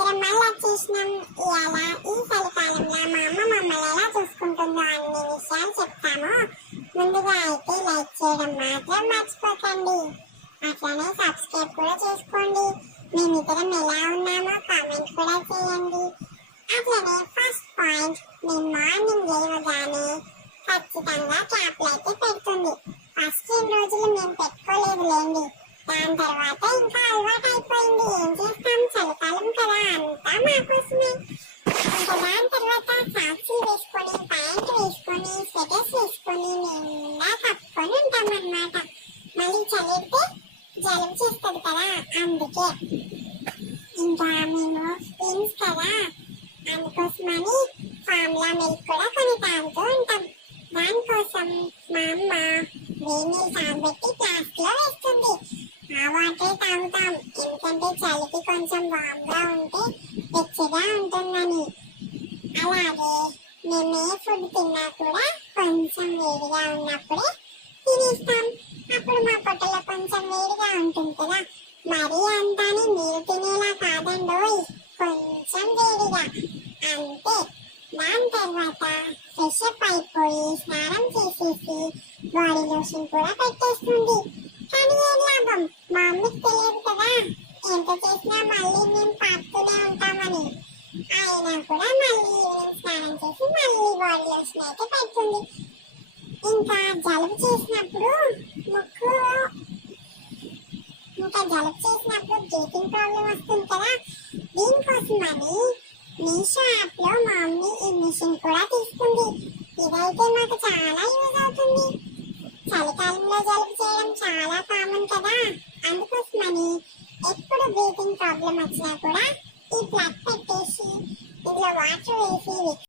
ఇద్దరం మళ్ళా వచ్చేసినాం ఇవాళ ఈ చలికాలంలో మా అమ్మ మమ్మల్ని ఎలా చూసుకుంటుందో అన్ని విషయాలు చెప్తాము. ముందుగా అయితే లైక్ చేయడం మాత్రం మర్చిపోకండి. అట్లనే సబ్స్క్రైబ్ కూడా చేసుకోండి. మేమిద్దరం ఎలా ఉన్నామో కామెంట్ కూడా చేయండి. అట్లనే ఫస్ట్ పాయింట్ మేము మార్నింగ్ లేవగానే ఖచ్చితంగా క్యాప్లు అయితే పెడుతుంది. ఫస్ట్ రెండు రోజులు మేము పెట్టుకోలేదు లేండి దాని తర్వాత ఇంకా అలవాటు అయిపోయింది ఏం చేస్తాం? మా కోసమే ఇంకా దాని తర్వాత సాక్సీలు వేసుకొని ప్యాంట్ వేసుకొని స్వెటర్స్ వేసుకొని నిండా కప్పుకొని ఉంటాం అన్నమాట మళ్ళీ చలిస్తే చేస్తుంది కదా అందుకే. ఇంకా మేము స్కిన్స్ కదా అందుకోసమని ఫార్ములా మిల్క్ కూడా కొని తాగుతూ ఉంటాం. దానికోసం మా అమ్మ వేడి తాగబెట్టి ఫ్లాస్క్ వేస్తుంది. ఆ వాటర్ తాగుతాం. ఎందుకంటే చలికి కొంచెం వామ్ వెచ్చగా ఉంటుందని అలాగే మేము ఏ ఫుడ్ తిన్నా కూడా కొంచెం వేడిగా ఉన్నప్పుడే తినేస్తాం. అప్పుడు మా పొట్టలో కొంచెం వేడిగా ఉంటుంది కదా. మరీ అంతాని మీరు తినేలా కాదండోయ్. కొంచెం వేడిగా. అంతే. దాని తర్వాత ఫ్రెష్ అప్ అయిపోయి స్నానం చేసేసి బాడీ లోషన్ కూడా పెట్టేస్తుంది. కానీ ఏం లాభం? మా అమ్మకి తెలియదు కదా. ఎంత చేసినా మళ్ళీ మేము పాకుతూనే ఉంటాం. అయినా కూడా మళ్ళీ ఈవినింగ్ స్నానం చేసి మళ్ళీ బాడీ లోషన్ అయితే పెడుతుంది ఇంకా జలుబు చేసినప్పుడు ముక్కు ఇంకా జలుబు చేసినప్పుడు బ్రీతింగ్ ప్రాబ్లం వస్తుంది కదా దీనికోసమని మీషో యాప్లో మా మమ్మీ ఈ మిషన్ కూడా తీసుకుంది ఇదైతే మాకు చాలా యూజ్ అవుతుంది చలికాలంలో జలుబు చేయడం చాలా కామన్ కదా అందుకోసమని ఎప్పుడు బ్రీతింగ్ ప్రాబ్లం వచ్చినా కూడా ఈ ప్లాట్ఫామ్ after a few.